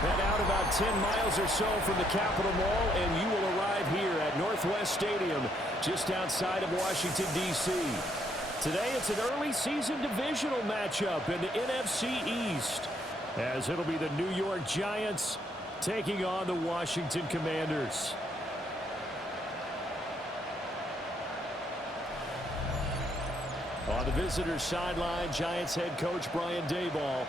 Head out about 10 miles or so from the Capitol Mall, and you will arrive here at Northwest Stadium, just outside of Washington, D.C. Today, it's an early season divisional matchup in the NFC East, as it'll be the New York Giants taking on the Washington Commanders. On the visitors' sideline, Giants head coach Brian Daboll.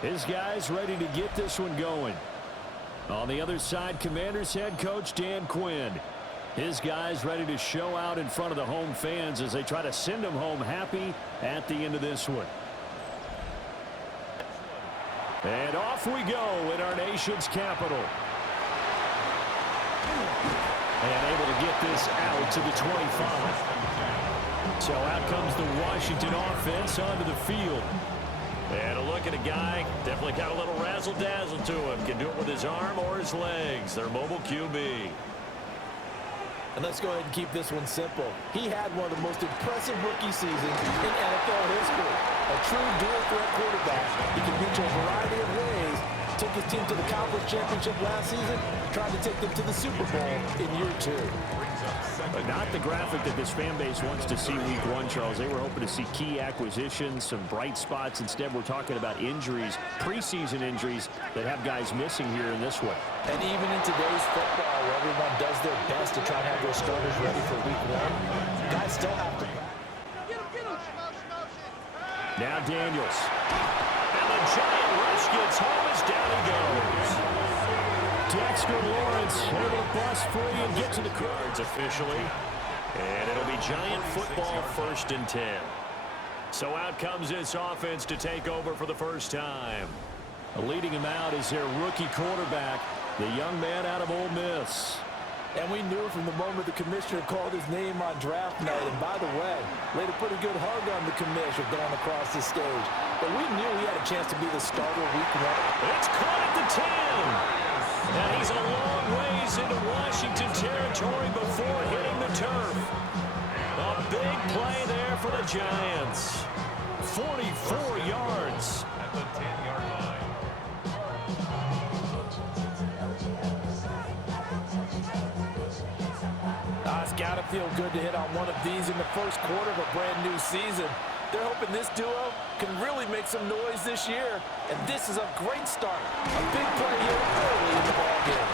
His guys ready to get this one going. On the other side, Commanders head coach Dan Quinn. His guys ready to show out in front of the home fans as they try to send them home happy at the end of this one. And off we go in our nation's capital. And able to get this out to the 25. So out comes the Washington offense onto the field. And a look at a guy, definitely got a little razzle-dazzle to him. Can do it with his arm or his legs. Their mobile QB. And let's go ahead and keep this one simple. He had one of the most impressive rookie seasons in NFL history. A true dual-threat quarterback. He can reach a variety of ways. Took his team to the conference championship last season. Tried to take them to the Super Bowl in year 2. But not the graphic that this fan base wants to see week 1, Charles. They were hoping to see key acquisitions, some bright spots. Instead, we're talking about injuries, preseason injuries that have guys missing here in this one. And even in today's football, where everyone does their best to try to have their starters ready for week 1, guys still have to. Now Daniels. And the giant rush gets home as down he goes. Dexter Lawrence able to bust free and get to the cards officially. And it'll be Giant football 1st and 10. So out comes this offense to take over for the first time. Leading him out is their rookie quarterback, the young man out of Ole Miss. And we knew from the moment the commissioner called his name on draft night. And by the way, laid a pretty good hug on the commissioner going across the stage. But we knew he had a chance to be the starter week 1. It's caught at the 10. And he's a long ways into Washington territory before hitting the turf. A big play there for the Giants. 44 yards. At the 10-yard line. It's got to feel good to hit on one of these in the first quarter of a brand new season. They're hoping this duo can really make some noise this year. And this is a great start. A big play here early in the ballgame.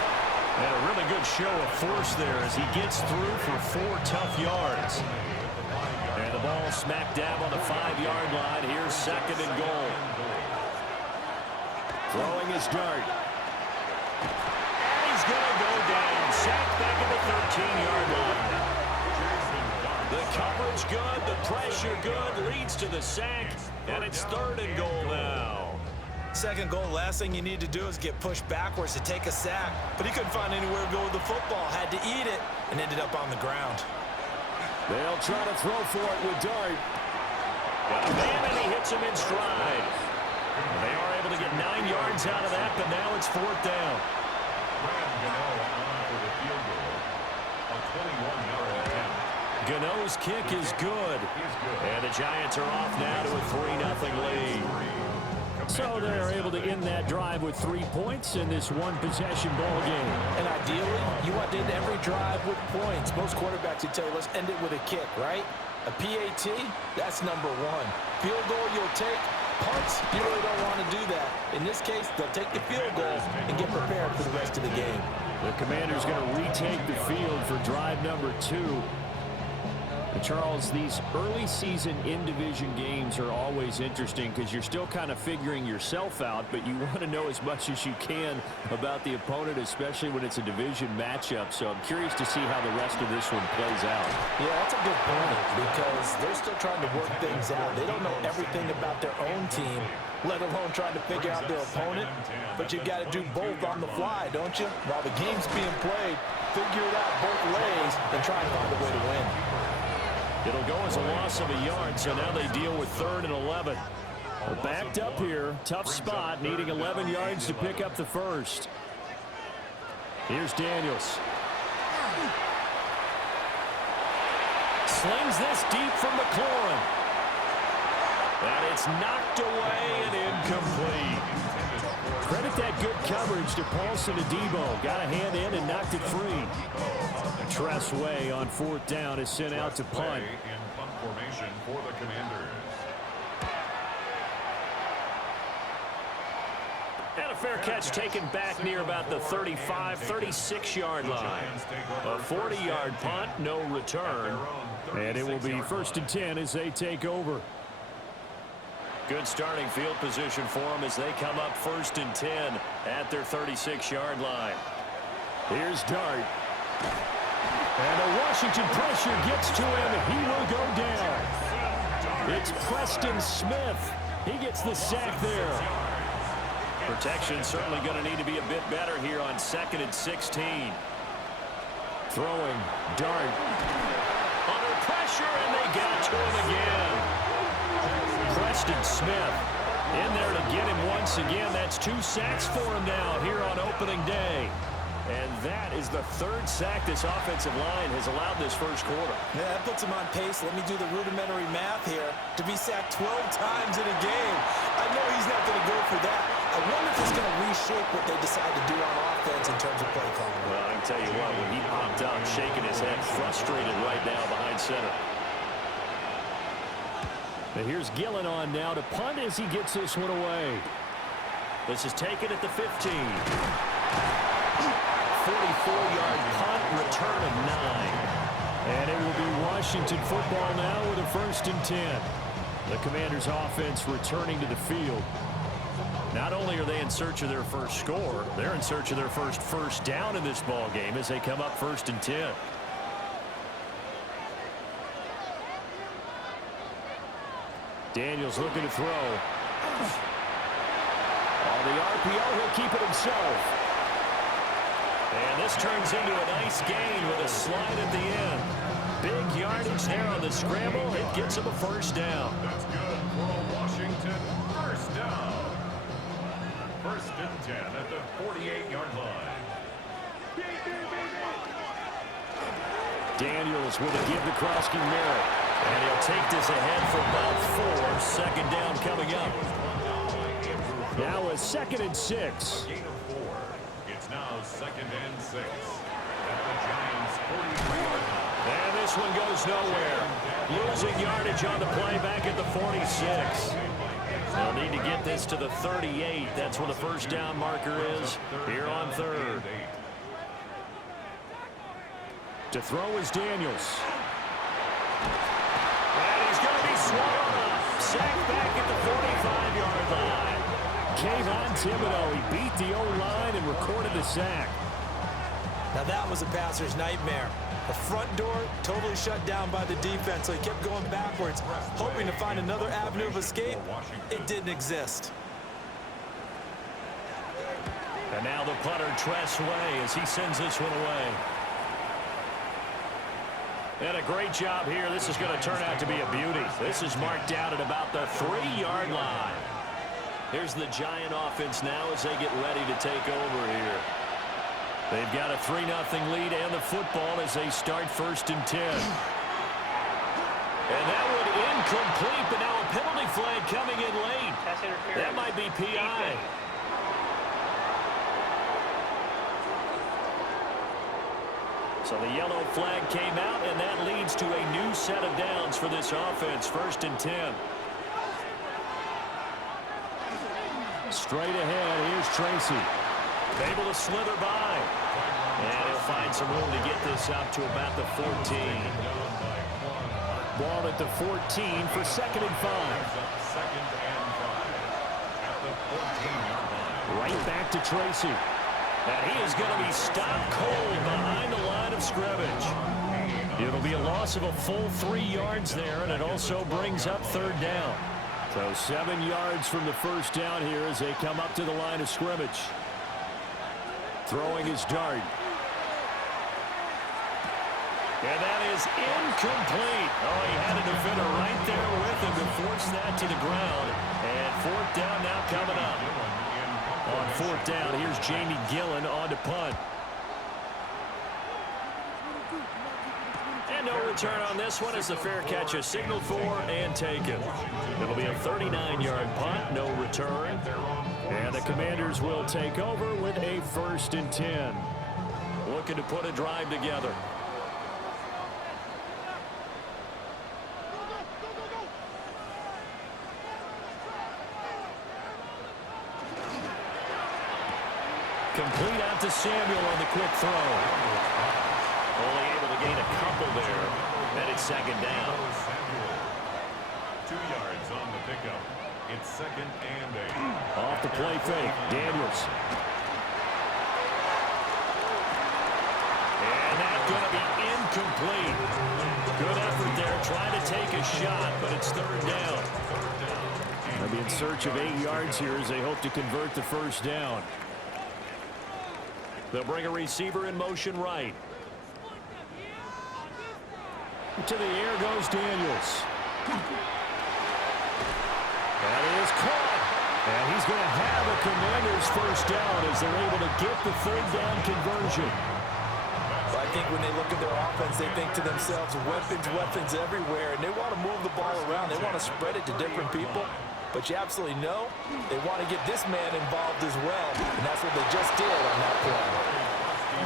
And a really good show of force there as he gets through for 4 tough yards. And the ball smack dab on the 5-yard line. Here's 2nd and goal. Throwing his dart. And he's going to go down. Sacked back at the 13-yard line. The coverage good, the pressure good, leads to the sack, and it's 3rd and goal now. 2nd goal, last thing you need to do is get pushed backwards to take a sack, but he couldn't find anywhere to go with the football, had to eat it, and ended up on the ground. They'll try to throw for it with Dart. Got a man, and he hits him in stride. They are able to get 9 yards out of that, but now it's 4th down. Gano's kick is good. And the Giants are off now to a 3-0 lead. So they're able to end that drive with 3 points in this one-possession ball game. And ideally, you want to end every drive with points. Most quarterbacks would tell you, let's end it with a kick, right? A PAT, that's number 1. Field goal you'll take. Punts, you really don't want to do that. In this case, they'll take the field goal and get prepared for the rest of the game. The Commanders going to retake the field for drive number 2. And Charles, these early season in-division games are always interesting because you're still kind of figuring yourself out, but you want to know as much as you can about the opponent, especially when it's a division matchup. So I'm curious to see how the rest of this one plays out. Yeah, that's a good point because they're still trying to work things out. They don't know everything about their own team, let alone trying to figure out their opponent. But you got to do both on the fly, don't you? While the game's being played, figure it out both ways and try and find a way to win. It'll go as a loss of a yard, so now they deal with 3rd and 11. They're backed up here. Tough spot, needing 11 yards to pick up the first. Here's Daniels. Slings this deep from McLaurin. And it's knocked away and incomplete. Credit that good coverage to Paulson and Debo. Got a hand in and knocked it free. Tress Way on 4th down is sent out to punt. In punt formation for the Commanders. And a fair catch taken back near about the 35, 36-yard line. A 40-yard punt, no return. And it will be 1st and 10 as they take over. Good starting field position for them as they come up 1st and 10 at their 36-yard line. Here's Dart. And the Washington pressure gets to him. He will go down. It's Preston Smith. He gets the sack there. Protection certainly going to need to be a bit better here on 2nd and 16. Throwing. Dart. Under pressure, and they got to him again. Preston Smith in there to get him once again. That's 2 sacks for him now here on opening day. And that is the 3rd sack this offensive line has allowed this first quarter. Yeah, that puts him on pace. Let me do the rudimentary math here. To be sacked 12 times in a game. I know he's not going to go for that. I wonder if it's going to reshape what they decide to do on offense in terms of play calling. Well, I can tell you what, when he popped up, shaking his head, frustrated right now behind center. And here's Gillen on now to punt as he gets this one away. This is taken at the 15. 44-yard punt, return of 9. And it will be Washington football now with a 1st and 10. The Commanders' offense returning to the field. Not only are they in search of their first score, they're in search of their first down in this ball game as they come up 1st and 10. Daniels looking to throw. On the RPO, he'll keep it himself. And this turns into a nice gain with a slide at the end. Big yardage there on the scramble. It gets him a 1st down. That's good for Washington. 1st down. 1st and 10 at the 48-yard line. Daniels with a give to Krosky Merritt. And he'll take this ahead for about 4. 2nd down coming up. Now a 2nd and 6. Gain of 4. It's now 2nd and 6 at the Giants' 43-yard line. And this one goes nowhere. Losing yardage on the play back at the 46. They'll need to get this to the 38. That's where the 1st down marker is here on 3rd. To throw is Daniels. And he's going to be swallowed up. Sacked back at the 45-yard line. Kayvon Thibodeau, he beat the O-line and recorded the sack. Now that was a passer's nightmare. The front door totally shut down by the defense, so he kept going backwards, hoping to find another avenue of escape. It didn't exist. And now the punter, Tress Way, as he sends this one away. And a great job here. This is going to turn out to be a beauty. This is marked out at about the 3-yard line. Here's the Giant offense now as they get ready to take over here. They've got a 3-0 lead and the football as they start 1st and 10. And that one incomplete, but now a penalty flag coming in late. That might be PI. So the yellow flag came out, and that leads to a new set of downs for this offense. 1st and 10. Straight ahead, here's Tracy. Able to slither by. And he'll find some room to get this up to about the 14. Ball at the 14 for 2nd and 5. Right back to Tracy. And he is going to be stopped cold behind the line of scrimmage. It'll be a loss of a full 3 yards there, and it also brings up 3rd down. So 7 yards from the 1st down here as they come up to the line of scrimmage. Throwing his Dart. And that is incomplete. Oh, he had a defender right there with him to force that to the ground. And 4th down now coming up. On 4th down, here's Jamie Gillen on to punt. And no return on this one as the fair catch is signaled for and taken. It'll be a 39-yard punt, no return. And the Commanders will take over with a 1st and 10. Looking to put a drive together. Complete out to Samuel on the quick throw. Only able to gain a couple there. And it's 2nd down. 2 yards on the pickup. It's 2nd and 8. Off the play fake. Daniels. And that's going to be incomplete. Good effort there, trying to take a shot, but it's 3rd down. They'll be in search of 8 yards here as they hope to convert the 1st down. They'll bring a receiver in motion right. To the air goes Daniels. That is caught. And he's going to have a Commanders 1st down as they're able to get the 3rd down conversion. I think when they look at their offense, they think to themselves, weapons everywhere, and they want to move the ball around. They want to spread it to different people. But you absolutely know they want to get this man involved as well, and that's what they just did on that play.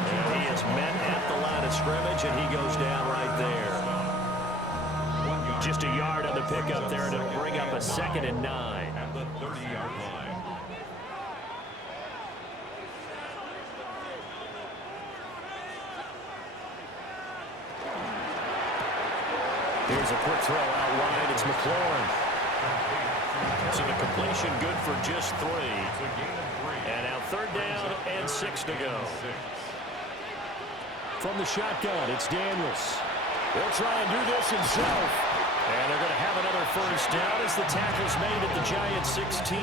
And he is met at the line of scrimmage, and he goes down right there. Just a yard on the pickup there to bring up a 2nd and 9. At the 30-yard line. Here's a quick throw out wide. It's McLaurin. So the completion good for just 3. And now 3rd down and 6 to go. From the shotgun, it's Daniels. He'll try and do this himself. And they're going to have another 1st down as the tackle's made at the Giants 16.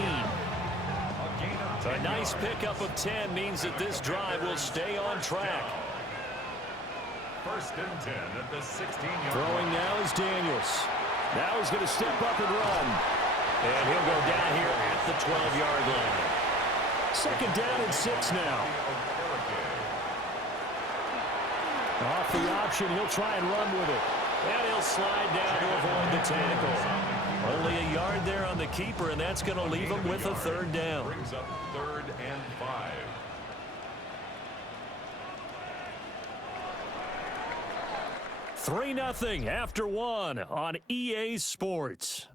A nice pickup of 10 means that this drive will stay on track. 1st and 10 at the 16-yard Throwing line. now is Daniels. Now he's going to step up and run. And he'll go down here at the 12-yard line. 2nd down and 6 now. Off the option, he'll try and run with it. And he'll slide down to avoid the tackle. Only a yard there on the keeper, and that's going to leave him with a 3rd down. Brings up 3rd and 5. Three 3-0 after 1 on EA Sports.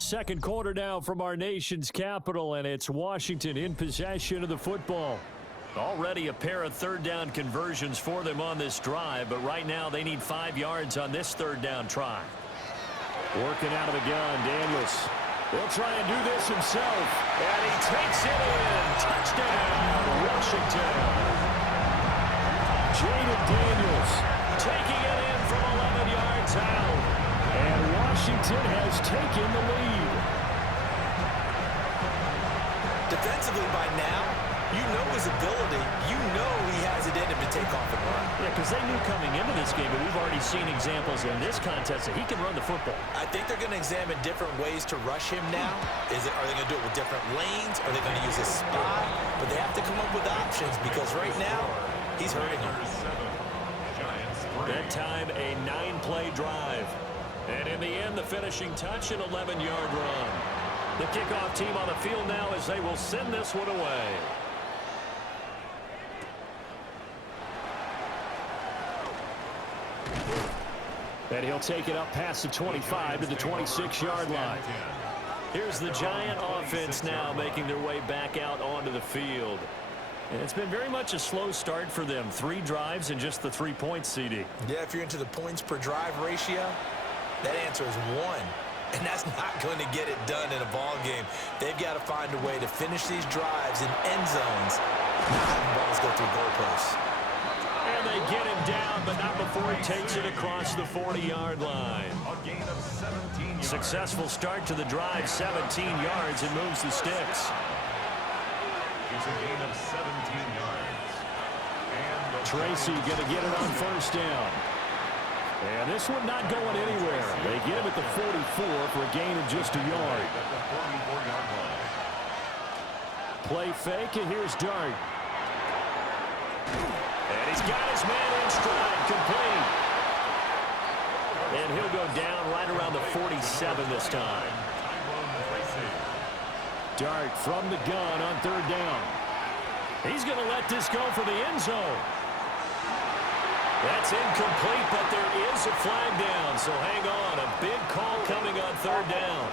Second quarter now from our nation's capital, and it's Washington in possession of the football. Already a pair of 3rd down conversions for them on this drive, but right now they need 5 yards on this 3rd down try. Working out of the gun, Daniels. He'll try and do this himself, and he takes it in. Touchdown, Washington. Jaden Daniels taking it in from 11 yards out. And Washington has taken the lead. Defensively by now, you know his ability. You know he has it in him to take off and run. Yeah, because they knew coming into this game, and we've already seen examples in this contest that he can run the football. I think they're going to examine different ways to rush him now. Are they going to do it with different lanes? Are they going to use a spy? But they have to come up with options because right now, he's hurting them. That time, a 9-play drive. And in the end, the finishing touch, an 11-yard run. The kickoff team on the field now as they will send this one away. And he'll take it up past the 25 to the 26-yard line. Here's the Giant offense now making their way back out onto the field. And it's been very much a slow start for them. 3 drives and just the 3 points, CD. Yeah, if you're into the points per drive ratio, that answer is 1. And that's not going to get it done in a ball game. They've got to find a way to finish these drives in end zones, not having balls go through goalposts. And they get him down, but not before he takes it across the 40-yard line. A gain of 17 yards. Successful start to the drive, 17 yards, and moves the sticks. It's a gain of 17 yards. And Tracy going to get it on 1st down. And this one not going anywhere. They get him at the 44 for a gain of just a yard. at the 44-yard line. Play fake, and here's Dart. And he's got his man in stride, complete. And he'll go down right around the 47 this time. Dart from the gun on third down. He's going to let this go for the end zone. That's incomplete, but there is a flag down, so hang on. A big call coming on third down.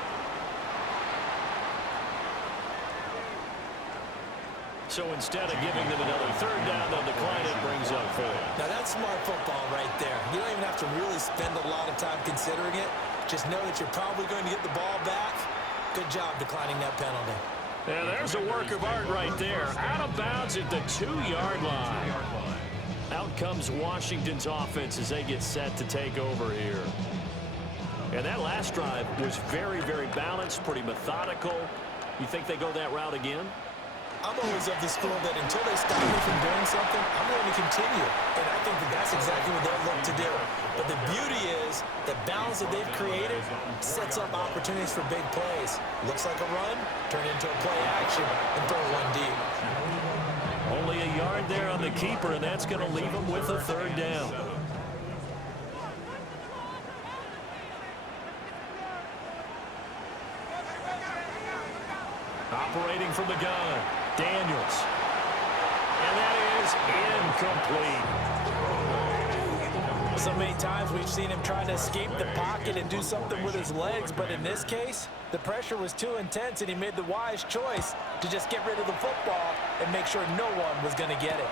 So instead of giving them another third down, they'll decline it, brings up fourth. Now that's smart football right there. You don't even have to really spend a lot of time considering it. Just know that you're probably going to get the ball back. Good job declining that penalty. And there's a work of art right there. Out of bounds at the 2-yard line. Out comes Washington's offense as they get set to take over here. And that last drive was very, very balanced, pretty methodical. You think they go that route again? I'm always of the school that until they stop me from doing something, I'm going to continue. And I think that that's exactly what they'll look to do. But the beauty is the balance that they've created sets up opportunities for big plays. Looks like a run, turn into a play action, and throw one deep. Only a yard there on the keeper, and that's going to leave them with a third down. Operating from the gun, Daniels. And that is incomplete. So many times we've seen him trying to escape the pocket and do something with his legs, but in this case, the pressure was too intense, and he made the wise choice to just get rid of the football and make sure no one was going to get it.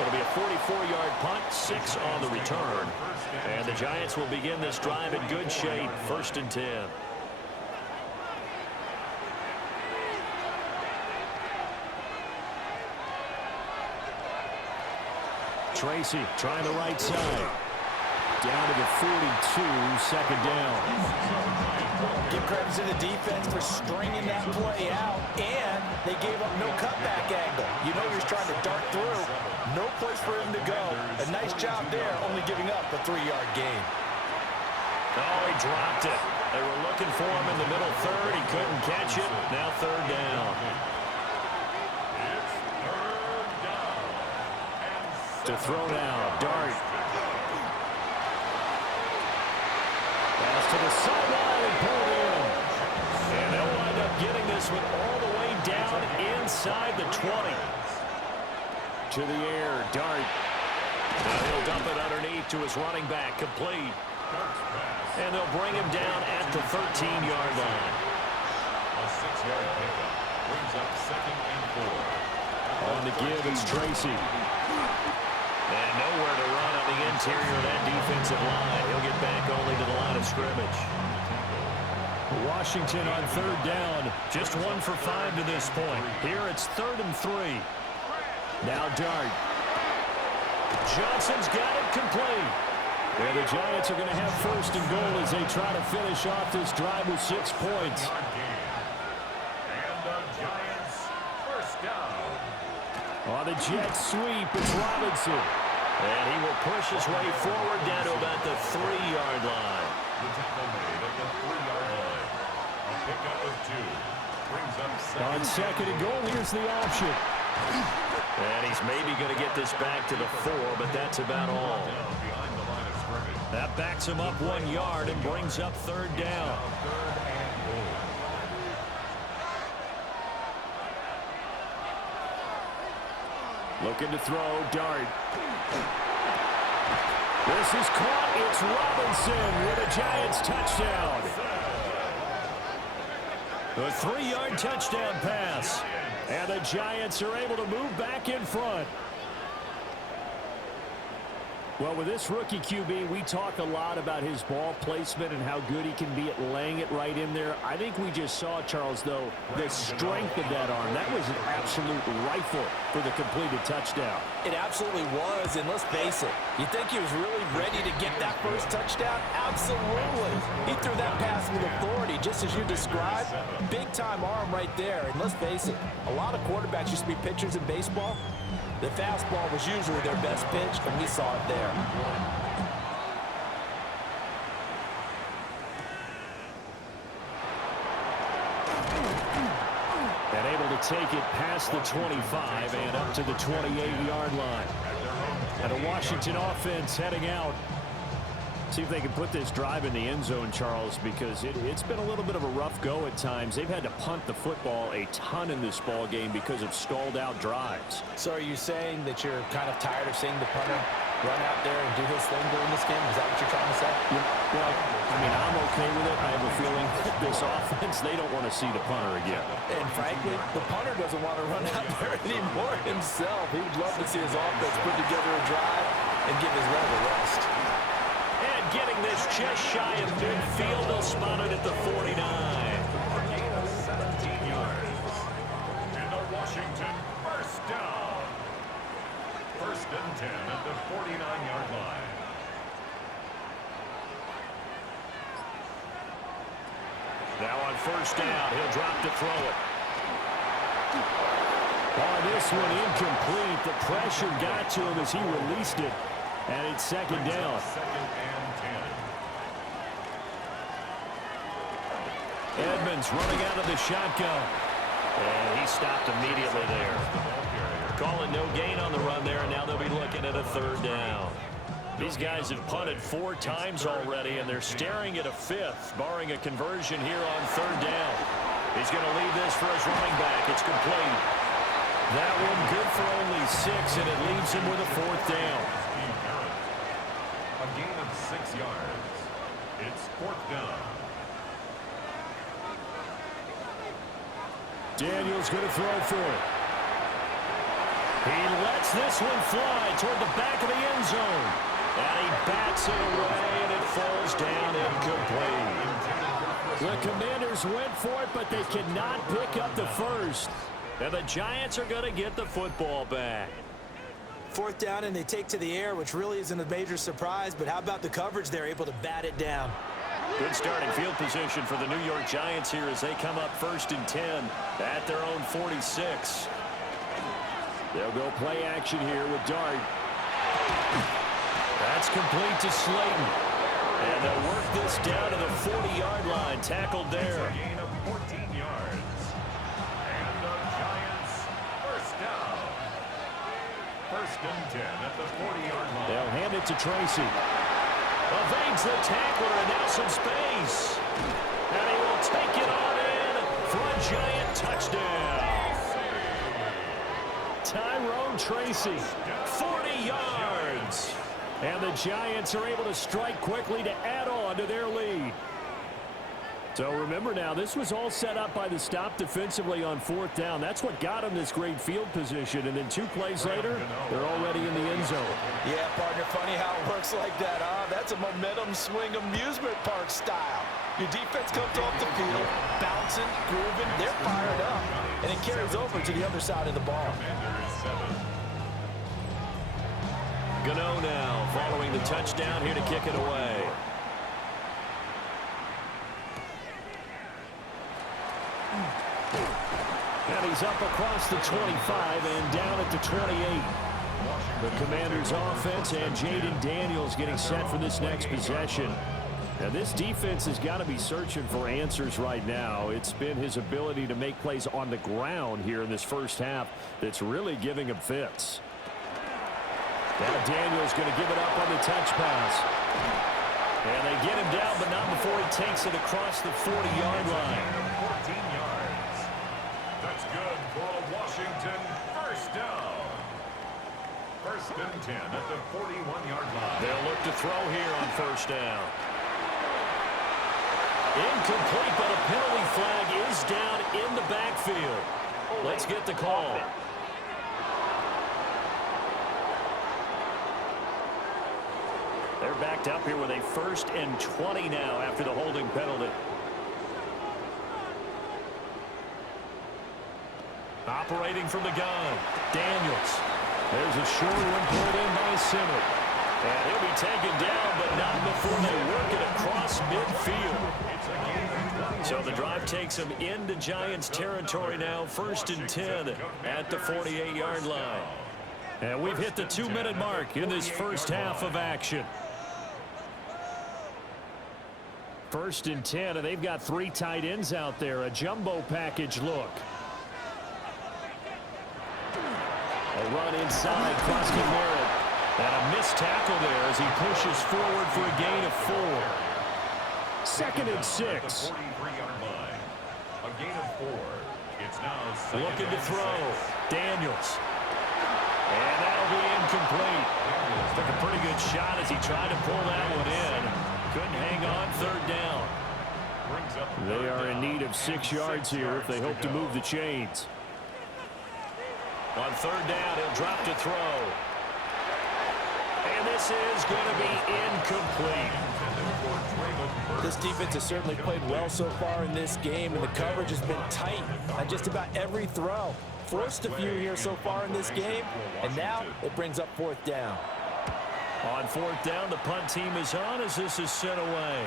It'll be a 44-yard punt, 6 on the return. And the Giants will begin this drive in good shape, 1st and 10. Tracy trying the right side. Down to the 42, second down. Give credit to the defense for stringing that play out, and they gave up no cutback angle. You know you're trying to dart through. No place for him to go. A nice job there, only giving up a 3-yard gain. Oh, he dropped it. They were looking for him in the middle third. He couldn't catch it. Now third down. To throw now, Dart. Pass to the sideline and pulled in. And they'll wind up getting this one all the way down inside the 20. To the air, Dart. Now he'll dump it underneath to his running back, complete. And they'll bring him down at the 13-yard line. A 6-yard pickup brings up 2nd and 4. On the give, it's Tracy. And nowhere to run on the interior of that defensive line. He'll get back only to the line of scrimmage. Washington on third down. Just 1 for 5 to this point. Here it's 3rd and 3. Now Dart. Johnson's got it complete. And the Giants are going to have 1st and goal as they try to finish off this drive with 6 points. And the Giants 1st down. On the jet sweep, it's Robinson. And he will push his way forward down to about the 3-yard line. The tackle made at the 3-yard line. A pickup of 2. Brings up 2nd. On 2nd and goal, here's the option. And he's maybe going to get this back to the 4, but that's about all. Down behind the line of scrimmage. That backs him up 1 yard and brings up third down. 3rd and goal. Looking to throw, Dart. This is caught. It's Robinson with a Giants touchdown. A 3-yard touchdown pass. And the Giants are able to move back in front. Well, with this rookie QB, we talk a lot about his ball placement and how good he can be at laying it right in there. I think we just saw, Charles, though, the strength of that arm. That was an absolute rifle for the completed touchdown. It absolutely was, and let's face it, you think he was really ready to get that first touchdown? Absolutely. He threw that pass with authority, just as you described. Big-time arm right there, and let's face it, a lot of quarterbacks used to be pitchers in baseball. The fastball was usually their best pitch, and we saw it there. And able to to take it past the 25 and up to the 28-yard line. And a Washington offense heading out. See if they can put this drive in the end zone, Charles, because it's been a little bit of a rough go at times. They've had to punt the football a ton in this ball game because of stalled-out drives. So are you saying that you're kind of tired of seeing the punter run out there and do his thing during this game? Is that what you're trying to say? Yeah, well, I mean, I'm okay with it. I have a feeling this offense, they don't want to see the punter again. And frankly, the punter doesn't want to run out there anymore himself. He would love to see his offense put together a drive and give his leg a rest. And getting this just shy of midfield, they'll spot it at the 49. For a gain of 17 yards. And a Washington first down. First and 10 at the 49-yard line. Now on first down, he'll drop to throw it. Oh, this one incomplete. The pressure got to him as he released it. And it's second down. Second and 10. Edmonds running out of the shotgun. And he stopped immediately there. Calling no gain on the run there, and now they'll be looking at a third down. These guys have punted 4 times already, and they're staring at a 5th, barring a conversion here on third down. He's going to leave this for his running back. It's complete. That one good for only 6, and it leaves him with a 4th down. A gain of 6 yards. It's 4th down. Daniels going to throw for it. He lets this one fly toward the back of the end zone. And he bats it away, and it falls down incomplete. The Commanders went for it, but they cannot pick up the first. And the Giants are going to get the football back. 4th down, and they take to the air, which really isn't a major surprise. But how about the coverage? They're able to bat it down. Good starting field position for the New York Giants here as they come up first and 10 at their own 46. They'll go play action here with Dart. That's complete to Slayton. And they'll work this down to the 40-yard line. Tackled there. A gain of 14 yards. And the Giants first down. First and 10 at the 40-yard line. They'll hand it to Tracy. Evades the tackler, and now some space. And he will take it on in for a Giant touchdown. Tyrone Tracy, 40 yards. And the Giants are able to strike quickly to add on to their lead. So remember now, this was all set up by the stop defensively on 4th down. That's what got them this great field position. And then 2 plays later, they're already in the end zone. Yeah, partner, funny how it works like that, huh? That's a momentum swing amusement park style. Your defense comes off the field, bouncing, grooving, they're fired up. And it carries over to the other side of the ball. Gano now following the touchdown here to kick it away. And he's up across the 25 and down at the 28. The Commanders' offense and Jaden Daniels getting set for this next possession. Now, this defense has got to be searching for answers right now. It's been his ability to make plays on the ground here in this first half that's really giving him fits. Now Daniels going to give it up on the touch pass. And they get him down, but not before he takes it across the 40-yard line. 14 yards. That's good for a Washington first down. First and 10 at the 41-yard line. They'll look to throw here on first down. Incomplete, but a penalty flag is down in the backfield. Let's get the call. They're backed up here with a 1st and 20 now after the holding penalty. Operating from the gun, Daniels. There's a short one pulled in by Simmer. And he'll be taken down, but not before they work it across midfield. So the drive takes them into Giants territory now, 1st and 10 at the 48-yard line. And we've hit the 2-minute mark in this first half of action. 1st and 10, and they've got 3 tight ends out there, a jumbo package look. A run inside, costing Merritt. And a missed tackle there as he pushes forward for a gain of 4. Second and 6. 43-yard line. A gain of 4. It's now looking to throw. Daniels. And that'll be incomplete. Took a pretty good shot as he tried to pull that one in. Couldn't hang on, third down. They are in need of 6 yards here if they hope to move the chains. On third down, he'll drop to throw. And this is going to be incomplete. This defense has certainly played well so far in this game, and the coverage has been tight on just about every throw. Forced a few here so far in this game, and now it brings up fourth down. On fourth down, the punt team is on as this is sent away.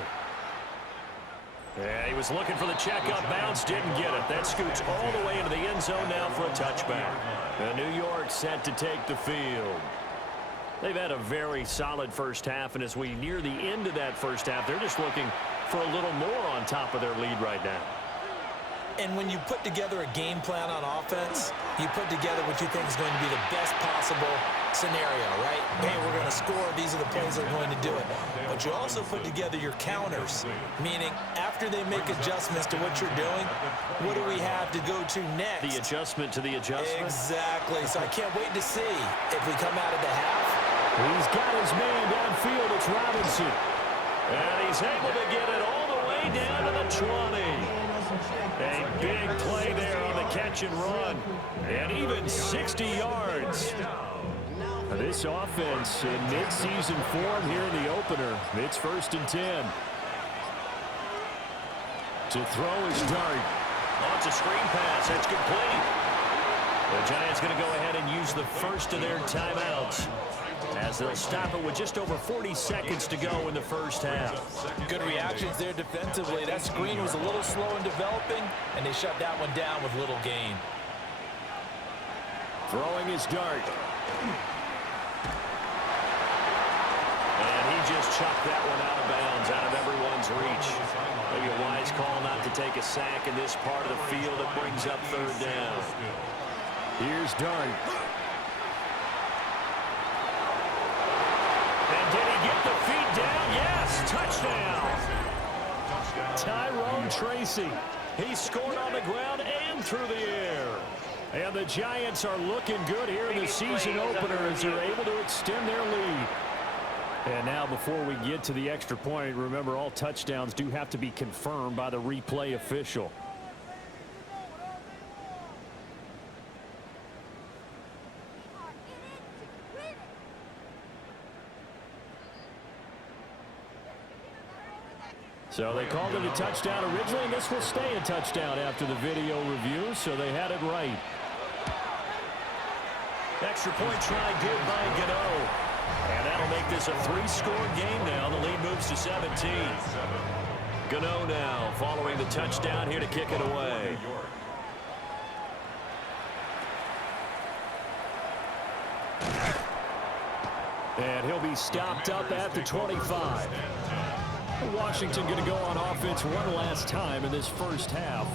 Yeah, he was looking for the check-up bounce, didn't get it. That scoots all the way into the end zone now for a touchback. And New York set to take the field. They've had a very solid first half, and as we near the end of that first half, they're just looking for a little more on top of their lead right now. And when you put together a game plan on offense, you put together what you think is going to be the best possible scenario, right? Hey, we're going to score. These are the plays that are going to do it. But you also put together your counters, meaning after they make adjustments to what you're doing, what do we have to go to next? The adjustment to the adjustment? Exactly. So I can't wait to see if we come out of the half. He's got his man downfield. It's Robinson. And he's able to get it all the way down to the 20. A big play there on the catch and run. And even 60 yards. This offense in mid-season form here in the opener. It's 1st and 10. To throw is Dart. Launch a screen pass. That's complete. The Giants going to go ahead and use the first of their timeouts, as they'll stop it with just over 40 seconds to go in the first half. Good reactions there defensively. That screen was a little slow in developing, and they shut that one down with little gain. Throwing his Dart. And he just chucked that one out of bounds, out of everyone's reach. Maybe a wise call not to take a sack in this part of the field. It brings up third down. Here's Dart. Did he get the feet down? Yes, touchdown. Tyrone Tracy. He scored on the ground and through the air. And the Giants are looking good here in the season opener as they're able to extend their lead. And now before we get to the extra point, remember all touchdowns do have to be confirmed by the replay official. So they called it a touchdown originally, and this will stay a touchdown after the video review, so they had it right. Extra point try good by Gano. And that'll make this a 3-score game now. The lead moves to 17. Gano now following the touchdown here to kick it away. And he'll be stopped up at the 25. Washington going to go on offense one last time in this first half.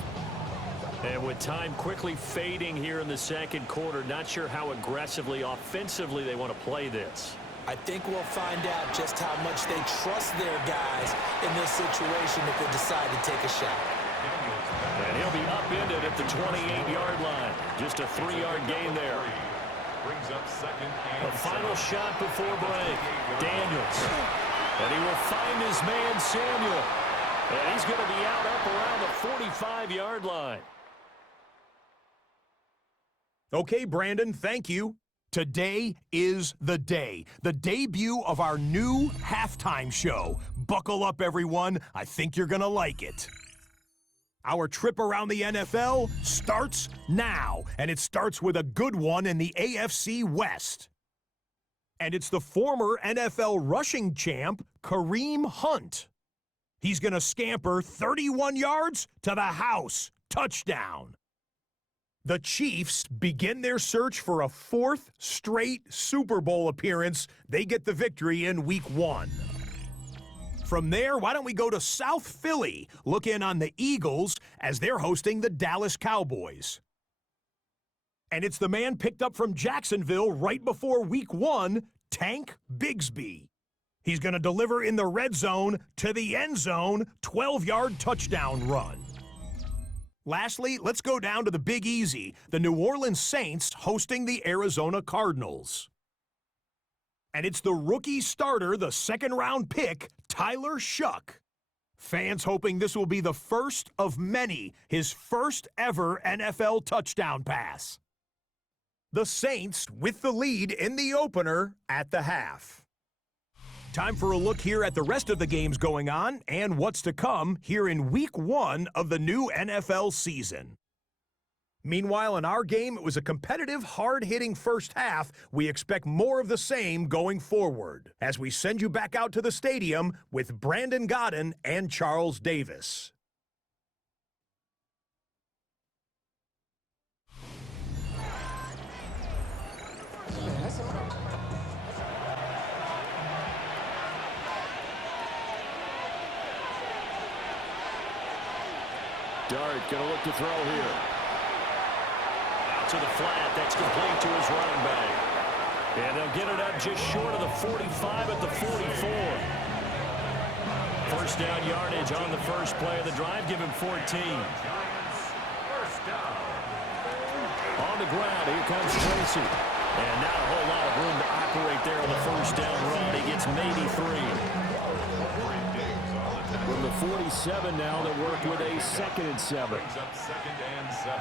And with time quickly fading here in the second quarter, not sure how aggressively, offensively they want to play this. I think we'll find out just how much they trust their guys in this situation if they decide to take a shot. And he'll be upended at the 28-yard line. Just a 3-yard gain there. Brings up second and The final shot before break. Daniels. And he will find his man, Samuel. And he's going to be out up around the 45-yard line. Okay, Brandon, thank you. Today is the day. The debut of our new halftime show. Buckle up, everyone. I think you're going to like it. Our trip around the NFL starts now, and it starts with a good one in the AFC West. And it's the former NFL rushing champ, Kareem Hunt. He's going to scamper 31 yards to the house. Touchdown. The Chiefs begin their search for a 4th straight Super Bowl appearance. They get the victory in Week 1. From there, why don't we go to South Philly, look in on the Eagles as they're hosting the Dallas Cowboys. And it's the man picked up from Jacksonville right before Week 1, Tank Bigsby. He's going to deliver in the red zone to the end zone, 12-yard touchdown run. Lastly, let's go down to the Big Easy, the New Orleans Saints hosting the Arizona Cardinals. And it's the rookie starter, the second-round pick, Tyler Shuck. Fans hoping this will be the first of many, his first ever NFL touchdown pass. The Saints with the lead in the opener at the half. Time for a look here at the rest of the games going on and what's to come here in Week 1 of the new NFL season. Meanwhile, in our game, it was a competitive, hard-hitting first half. We expect more of the same going forward as we send you back out to the stadium with Brandon Godden and Charles Davis. Dart gonna look to throw here. Out to the flat. That's complete to his running back. And they'll get it up just short of the 45 at the 44. First down yardage on the first play of the drive. Give him 14. First down. On the ground, here comes Tracy. And not a whole lot of room to operate there on the first down run. He gets maybe 3. From the 47 now, they work with a 2nd and 7. Brings up 2nd and 7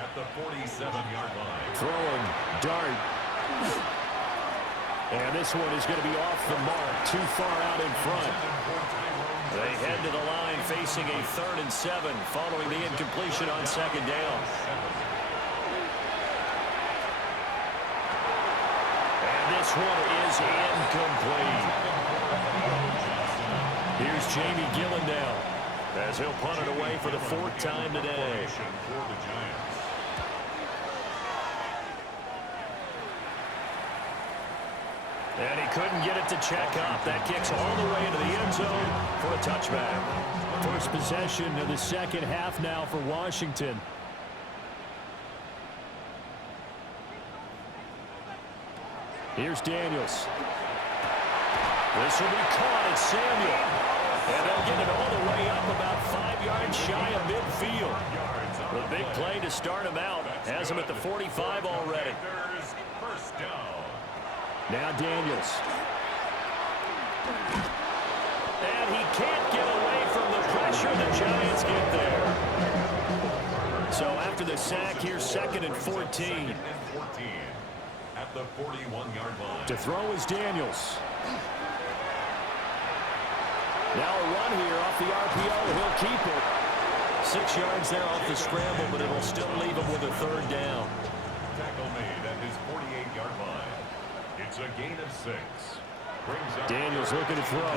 at the 47-yard line. Throwing Dart. And this one is going to be off the mark, too far out in front. They head to the line facing a 3rd and 7 following the incompletion on 2nd down. And this one is incomplete. Here's Jamie Gillandale as he'll punt it away for the 4th time today. And he couldn't get it to check up. That kicks all the way into the end zone for a touchback. First possession of the second half now for Washington. Here's Daniels. This will be caught at Samuel. And they'll get it all the way up about 5 yards shy of midfield. The big play to start him out. Has him at the 45 already. First down. Now Daniels. And he can't get away from the pressure. The Giants get there. So after the sack, here's 2nd and 14. 2nd and 14 at the 41-yard line. To throw is Daniels. Now a run here off the RPO. He'll keep it. 6 yards there off the scramble, but it'll still leave him with a 3rd down. Tackle made at his 48-yard line. It's a gain of 6. Brings up Daniels looking to throw.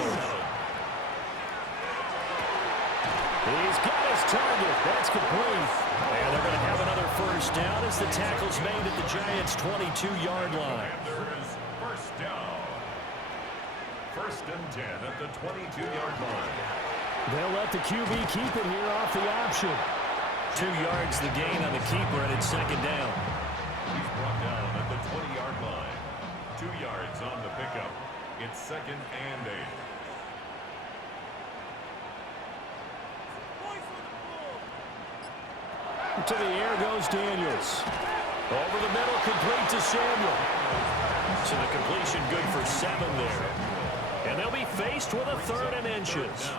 He's got his target. That's complete. And they're going to have another first down as the tackle's made at the Giants' 22-yard line. And there is first down. 1st and 10 at the 22-yard line. They'll let the QB keep it here off the option. 2 yards the gain on the keeper, and it's 2nd down. He's brought down at the 20-yard line. 2 yards on the pickup. It's 2nd and 8. To the air goes Daniels. Over the middle, complete to Samuel. So the completion good for 7 there. And they'll be faced with a 3rd and inches.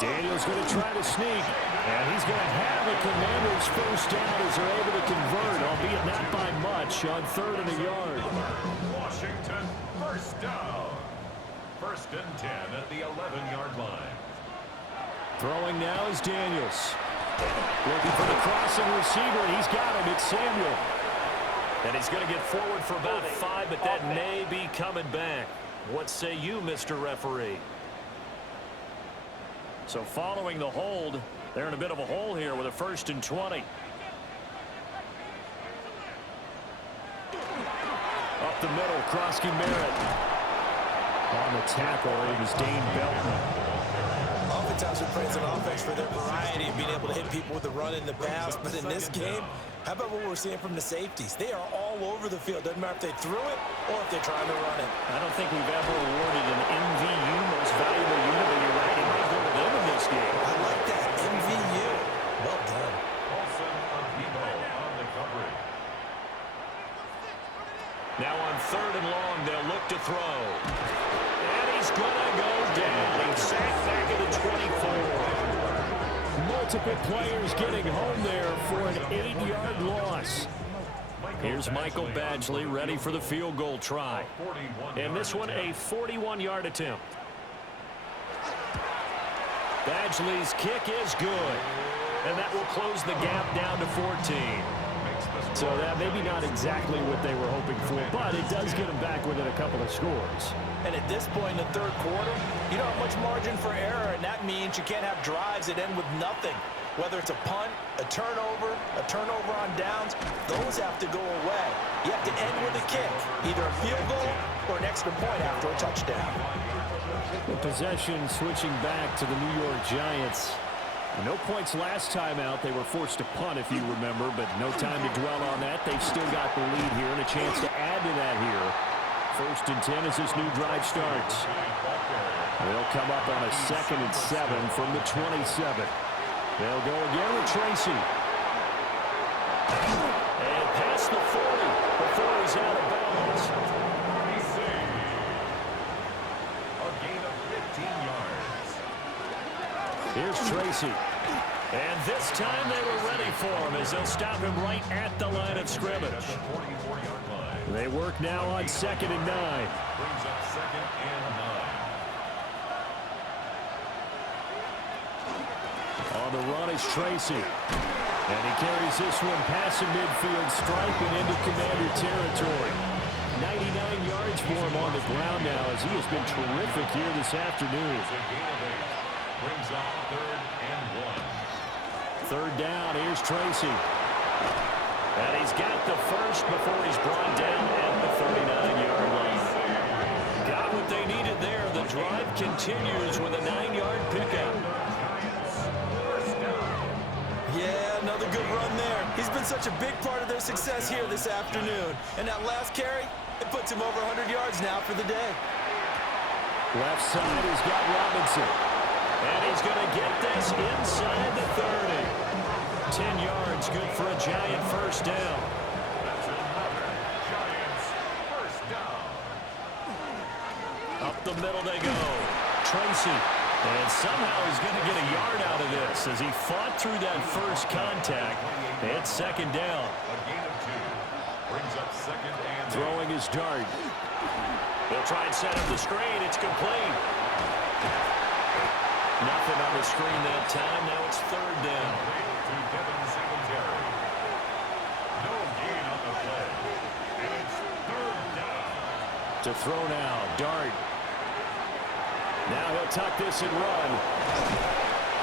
Daniels going to try to sneak. And he's going to have the Commanders first down as they're able to convert, albeit not by much, on 3rd and a yard. Washington first down. 1st and 10 at the 11-yard line. Throwing now is Daniels. Looking for the crossing receiver, and he's got him. It's Samuel. And he's going to get forward for about 5, but that may be coming back. What say you, Mr. Referee? So following the hold, they're in a bit of a hole here with a 1st and 20. Up the middle, Krosky Merritt. On the tackle, it was Dane Belton. Sometimes we praise an offense for their variety of being able to hit people with the run and the pass, but in this game, how about what we're seeing from the safeties? They are all over the field. Doesn't matter if they threw it or if they're trying to run it. I don't think we've ever awarded an MVU, most valuable unit, but you're right, it might go to them in this game. I like that, MVU. Well done. Olsen Avivo on the coverage. Now on 3rd and long, they'll look to throw. And he's going to go down. He's sacked back at the 24. Multiple players getting home there for an 8-yard loss. Here's Michael Badgley ready for the field goal try. And this one a 41-yard attempt. Badgley's kick is good. And that will close the gap down to 14. So that maybe not exactly what they were hoping for, but it does get them back within a couple of scores. And at this point in the 3rd quarter, you don't have much margin for error, and that means you can't have drives that end with nothing. Whether it's a punt, a turnover on downs, those have to go away. You have to end with a kick, either a field goal or an extra point after a touchdown. The possession switching back to the New York Giants. No points last time out. They were forced to punt, if you remember, but no time to dwell on that. They've still got the lead here and a chance to add to that here. 1st and 10 as this new drive starts. They'll come up on a 2nd and 7 from the 27. They'll go again with Tracy. And past the 40 before he's out of bounds. A gain of 15 yards. Here's Tracy. And this time they were ready for him as they'll stop him right at the line of scrimmage. They work now on 2nd and 9. Brings up 2nd and 9. On the run is Tracy. And he carries this one past the midfield stripe and into Commander territory. 99 yards for him on the ground now as he has been terrific here this afternoon. Brings up 3rd and 1. 3rd down, here's Tracy. And he's got the first before he's brought down at the 39-yard line. Got what they needed there. The drive continues with a 9-yard pickup. Yeah, another good run there. He's been such a big part of their success here this afternoon. And that last carry, it puts him over 100 yards now for the day. Left side, he's got Robinson. And he's going to get this inside the 30. 10 yards, good for a Giant first down. That's another Giants first down. Up the middle they go. Tracy. And somehow he's going to get a yard out of this as he fought through that first contact. It's 2nd down. A gain of 2. Brings up 2nd and 8. Throwing his dart. They'll try and set up the screen. It's complete. Nothing on the screen that time. Now it's 3rd down. To Devin Singletary. No gain on the play. And it's 3rd down. To throw now. Dart. Now he'll tuck this and run.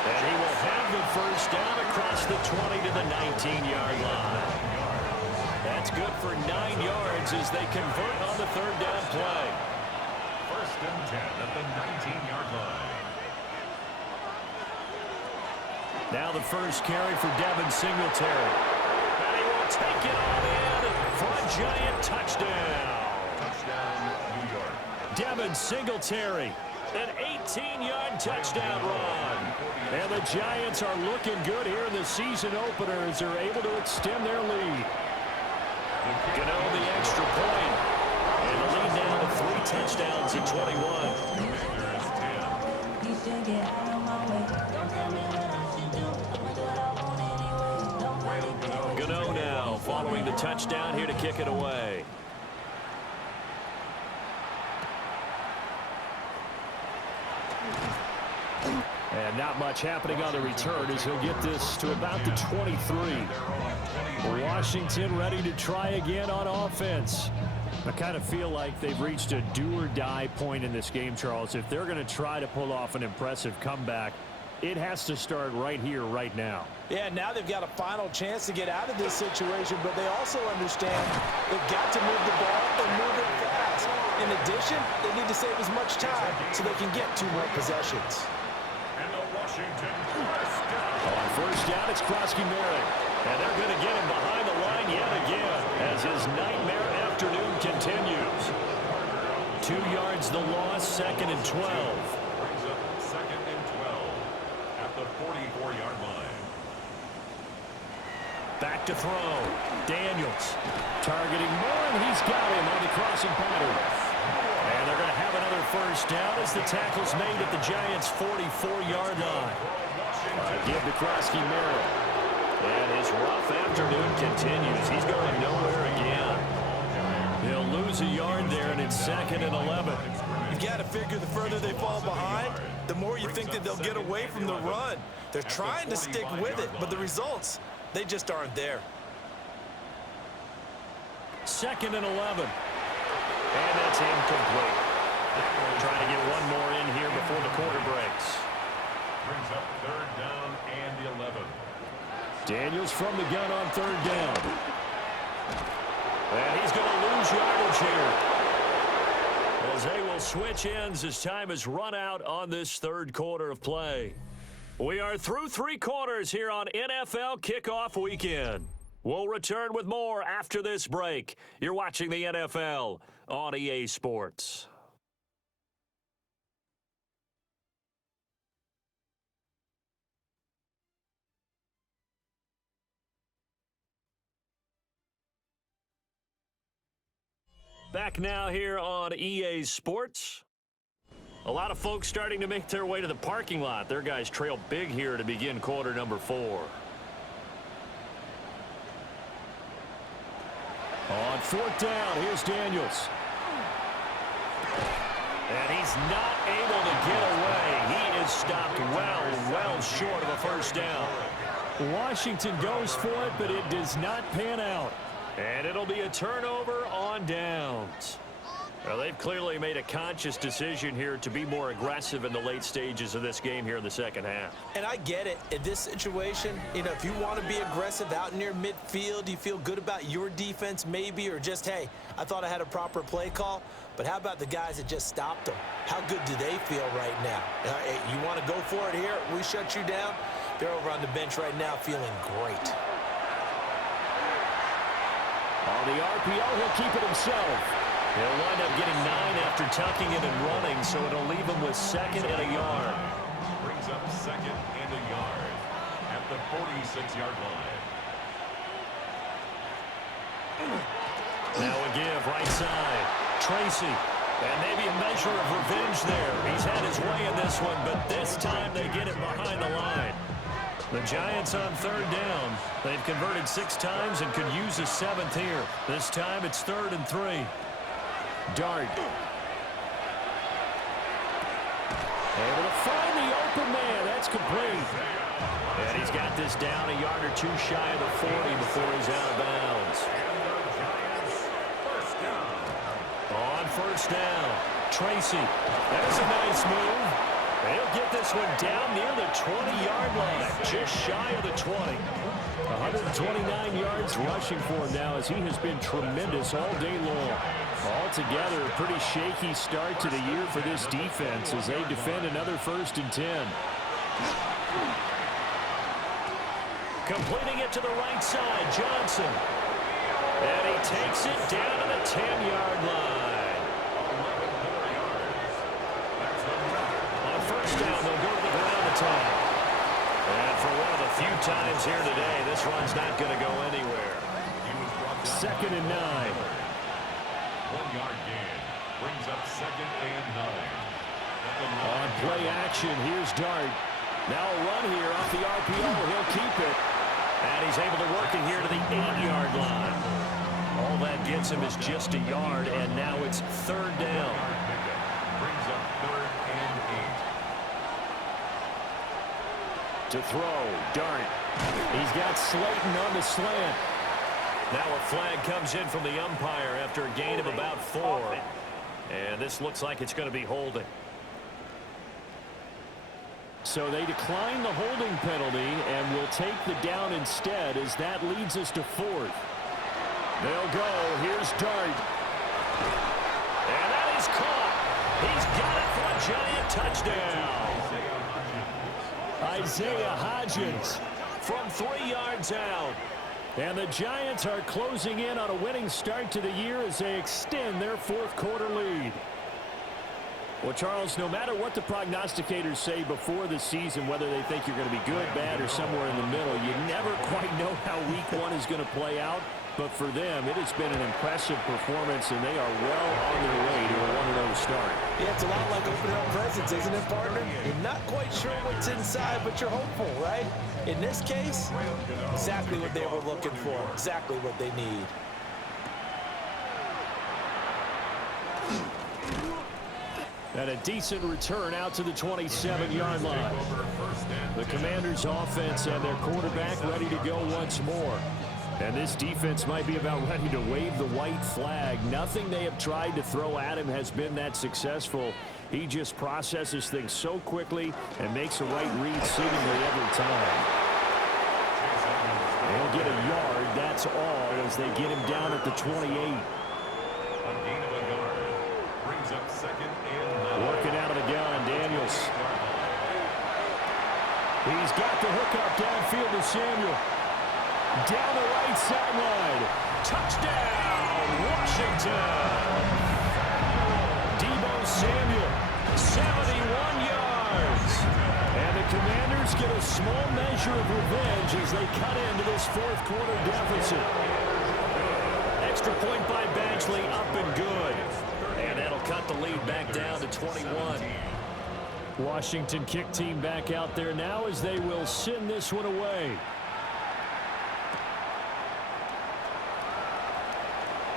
And he will have the first down across the 20 to the 19-yard line. That's good for 9 yards as they convert on the 3rd down play. 1st and 10 at the 19-yard line. Now the first carry for Devin Singletary. And he will take it all in for a Giant touchdown. Touchdown, New York. Devin Singletary, an 18-yard touchdown run. And the Giants are looking good here in the season opener as they're able to extend their lead. Gano the extra point. And the lead now to 3 touchdowns at 21. Gano now following the touchdown here to kick it away. And not much happening on the return as he'll get this to about the 23. Washington ready to try again on offense. I kind of feel like they've reached a do-or-die point in this game, Charles. If they're going to try to pull off an impressive comeback, it has to start right here, right now. Yeah, now they've got a final chance to get out of this situation, but they also understand they've got to move the ball and move it fast. In addition, they need to save as much time so they can get 2 more possessions. And the Washington, first down. On first down, it's Krosky-Merrick. And they're going to get him behind the line yet again as his nightmare afternoon continues. 2 yards the loss, 2nd and 12. Brings up 2nd and 12 at the 44-yard line. Back to throw. Daniels targeting Moore, and he's got him on the crossing pattern. And they're going to have another first down as the tackle's made at the Giants' 44-yard line. Give to Krosky-Merrick. And his rough afternoon continues. He's going nowhere again. He'll lose a yard there, and it's 2nd and 11. You've got to figure the further they fall behind, the more you think that they'll get away from the run. They're trying to stick with it, but the results, they just aren't there. 2nd and 11. And that's incomplete. Trying to get one more in here before the quarter breaks. Brings up 3rd down and 11. Daniels from the gun on 3rd down. And he's going to lose yardage here, as they will switch ends as time is run out on this 3rd quarter of play. We are through 3 quarters here on NFL Kickoff Weekend. We'll return with more after this break. You're watching the NFL on EA Sports. Back now here on EA Sports. A lot of folks starting to make their way to the parking lot. Their guys trail big here to begin quarter number 4. On 4th down, here's Daniels. And he's not able to get away. He is stopped well short of a first down. Washington goes for it, but it does not pan out. And it'll be a turnover on downs. Well, they've clearly made a conscious decision here to be more aggressive in the late stages of this game here in the second half. And I get it. In this situation, if you want to be aggressive out near midfield, you feel good about your defense maybe, or just, hey, I thought I had a proper play call. But how about the guys that just stopped them? How good do they feel right now? You want to go for it here? We shut you down? They're over on the bench right now feeling great. On the RPO, he'll keep it himself. He'll wind up getting 9 after tucking it and running, so it'll leave him with 2nd and a yard. Brings up 2nd and a yard at the 46-yard line. Now a give, right side. Tracy. And maybe a measure of revenge there. He's had his way in this one, but this time they get it behind the line. The Giants on 3rd down. They've converted 6 times and could use a 7th here. This time it's 3rd and 3. Dart. Able to find the open man. That's complete. And he's got this down a yard or 2 shy of the 40 before he's out of bounds. On 1st down, Tracy. There's a nice move. He'll get this one down near the 20-yard line, just shy of the 20. 129 yards rushing for him now, as he has been tremendous all day long. Altogether, a pretty shaky start to the year for this defense as they defend another 1st and 10. Completing it to the right side, Johnson. And he takes it down to the 10-yard line. On 1st down, they'll go to the ground attack. And for one of the few times here today, this run's not going to go anywhere. 2nd and 9. 1-yard gain. Brings up 2nd and 9. On play action, here's Dart. Now a run here off the RPO. He'll keep it. And he's able to work it here to the 8-yard line. All that gets him is just a yard, and now it's 3rd down. Brings up 3rd and 8. To throw, Dart. He's got Slayton on the slant. Now a flag comes in from the umpire after a gain of about 4. And this looks like it's going to be holding. So they decline the holding penalty and will take the down instead, as that leads us to 4th. They'll go. Here's Dart. And that is caught. He's got it for a Giant touchdown. Isaiah Hodgins from 3 yards out. And the Giants are closing in on a winning start to the year as they extend their fourth quarter lead. Well, Charles, no matter what the prognosticators say before the season, whether they think you're going to be good, bad, or somewhere in the middle, you never quite know how week one is going to play out. But for them, it has been an impressive performance, and they are well on their way to a 1-0 start. Yeah, it's a lot like opening up presents, isn't it, partner? You're not quite sure what's inside, but you're hopeful, right? In this case, exactly what they were looking for, exactly what they need. And a decent return out to the 27-yard line. The Commanders' offense and their quarterback ready to go once more. And this defense might be about ready to wave the white flag. Nothing they have tried to throw at him has been that successful. He just processes things so quickly and makes a right read seemingly every time. They'll get a yard, that's all, as they get him down at the 28. A gain of a yard. Brings up second and 9. Working out of the gun, Daniels. He's got the hookup downfield to Samuel. Down the right sideline. Touchdown, Washington. Deebo Samuel, 71 yards. And the Commanders get a small measure of revenge as they cut into this fourth quarter deficit. Extra point by Badgley, up and good. And that'll cut the lead back down to 21. Washington kick team back out there now as they will send this one away.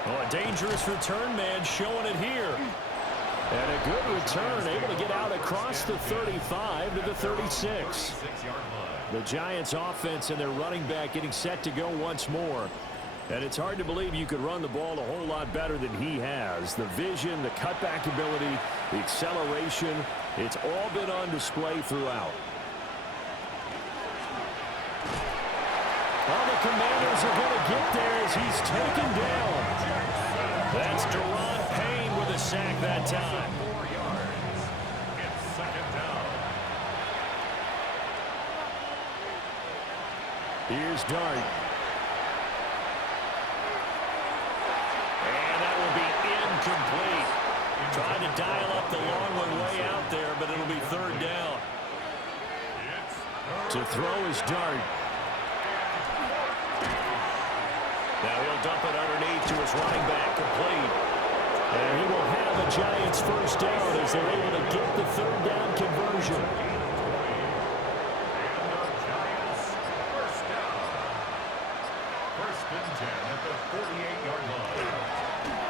Oh, a dangerous return man showing it here. And a good return, able to get out across the 35 to the 36. The Giants offense and their running back getting set to go once more. And it's hard to believe you could run the ball a whole lot better than he has. The vision, the cutback ability, the acceleration, it's all been on display throughout. Well, the Commanders are going to get there as he's taken down. That's Deron Payne with a sack that time. 4 yards. It's second down. Here's Dart. And that will be incomplete. Trying to dial up the long one way out there, but it'll be third down. To throw is Dart. Now he'll dump it underneath to his running back, complete. And he will have the Giants first down as they're able to get the third down conversion. And the Giants first down. First and 10 at the 48-yard line.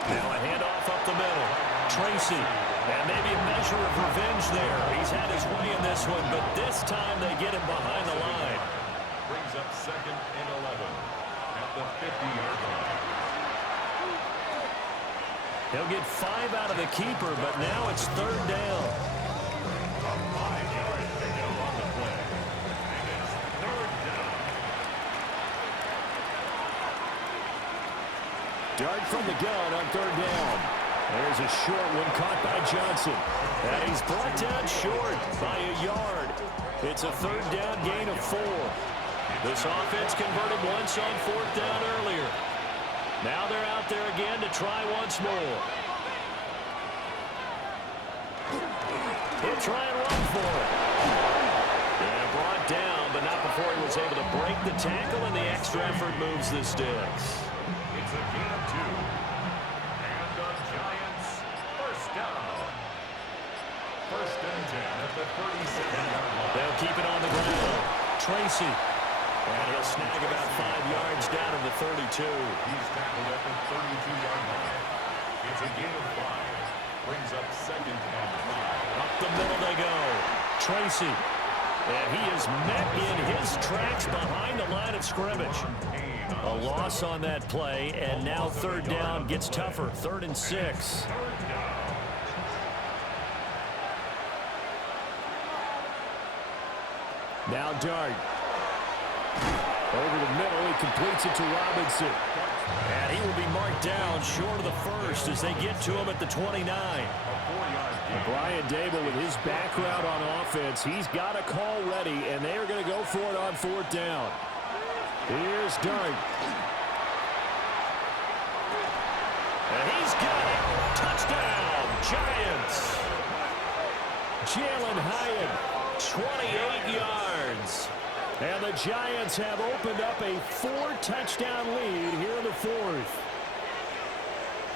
Now a handoff up the middle. Tracy. And maybe a measure of revenge there. He's had his way in this one, but this time they get him behind the line. Brings up second and 11 at the 50-yard line. He'll get 5 out of the keeper, but now it's third down. A 5-yard pickup on the play. And it's third down. Dart from the gun on third down. There's a short one caught by Johnson. And he's brought down short by a yard. It's a third down gain of 4. This offense converted once on fourth down earlier. Now they're out there again to try once more. He'll try and run for it. And brought down, but not before he was able to break the tackle, and the extra effort moves the sticks. It's a gain of 2. And the Giants first down. First and 10 at the 37-yard line. They'll keep it on the ground. Tracy. And he'll snag about 5 yards down to the 32. He's tackled at the 32-yard line. It's a gain of 5. Brings up second and 5. Up the middle they go. Tracy. And he is met in his tracks behind the line of scrimmage. A loss on that play, and now third down gets tougher. 3rd and 6. Now Dart. Over the middle, he completes it to Robinson. And he will be marked down short of the first as they get to him at the 29. Brian Dable, with his background on offense, he's got a call ready, and they are going to go for it on 4th down. Here's Dart. And he's got it. Touchdown, Giants. Jalen Hyatt, 28 yards. And the Giants have opened up a 4-touchdown lead here in the 4th.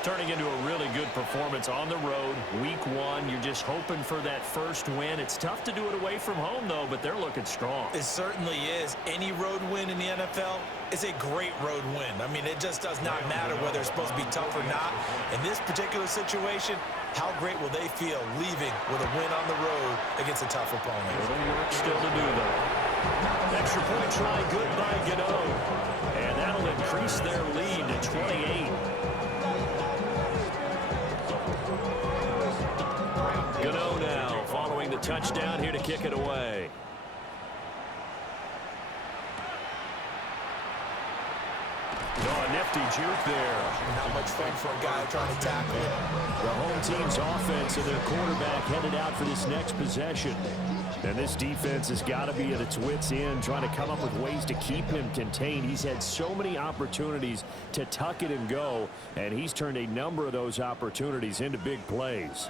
Turning into a really good performance on the road. Week 1, you're just hoping for that first win. It's tough to do it away from home, though, but they're looking strong. It certainly is. Any road win in the NFL is a great road win. I mean, it just does not matter whether it's supposed to be tough or not. In this particular situation, how great will they feel leaving with a win on the road against a tough opponent? Little work still to do, though. Extra point try good by Gano. And that'll increase their lead to 28. Gano now following the touchdown here to kick it away. Oh, a nifty juke there. Not much fun for a guy trying to tackle it. The home team's offense and their quarterback headed out for this next possession. And this defense has got to be at its wits' end, trying to come up with ways to keep him contained. He's had so many opportunities to tuck it and go, and he's turned a number of those opportunities into big plays.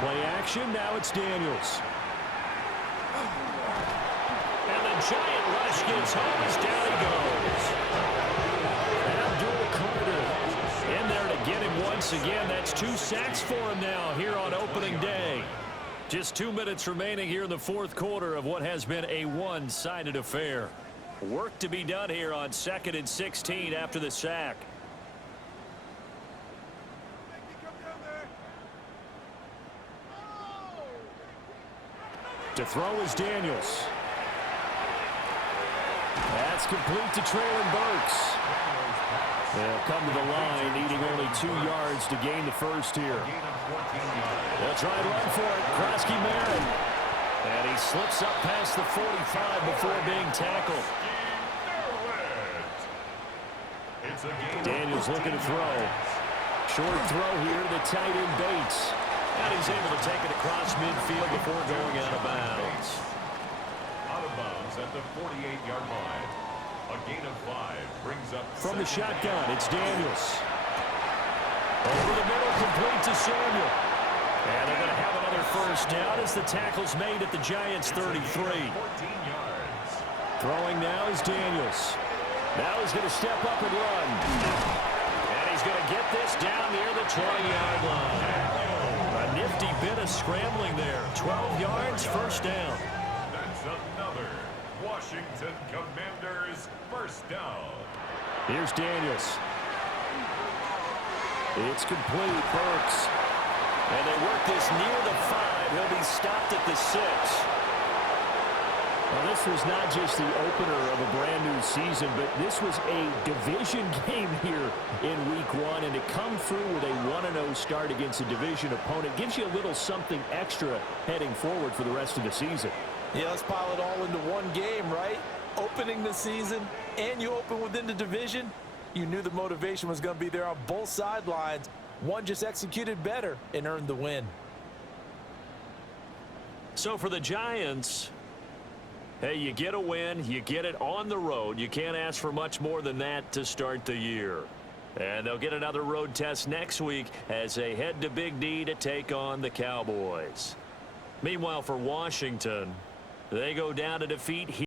Play action, now it's Daniels. And the giant rush gets home as down he goes. And Abdul Carter in there to get him once again. That's 2 sacks for him now here on opening day. Just 2 minutes remaining here in the 4th quarter of what has been a one-sided affair. Work to be done here on 2nd and 16 after the sack. To throw is Daniels. That's complete to Traylon Burks. They'll come to the line, needing only 2 yards to gain the first here. They'll try and run for it. Krosky Marin. And he slips up past the 45 before being tackled. Daniels looking to throw. Short throw here to the tight end Bates. And he's able to take it across midfield before going out of bounds. Out of bounds at the 48-yard line. A gain of 5 brings up... From the shotgun, it's Daniels. Over the middle, complete to Samuel. And they're going to have another first down as the tackle's made at the Giants' 33. 14 yards. Throwing now is Daniels. Now he's going to step up and run. And he's going to get this down near the 20-yard line. A nifty bit of scrambling there. 12 yards, first down. That's another Washington Commanders first down. Here's Daniels. It's complete. Burks. And they work this near the 5. He'll be stopped at the 6. Well, this was not just the opener of a brand new season, but this was a division game here in week 1. And to come through with a 1-0 start against a division opponent gives you a little something extra heading forward for the rest of the season. Yeah, let's pile it all into one game, right? Opening the season, and you open within the division. You knew the motivation was going to be there on both sidelines. One just executed better and earned the win. So for the Giants, hey, you get a win, you get it on the road. You can't ask for much more than that to start the year. And they'll get another road test next week as they head to Big D to take on the Cowboys. Meanwhile, for Washington, they go down to defeat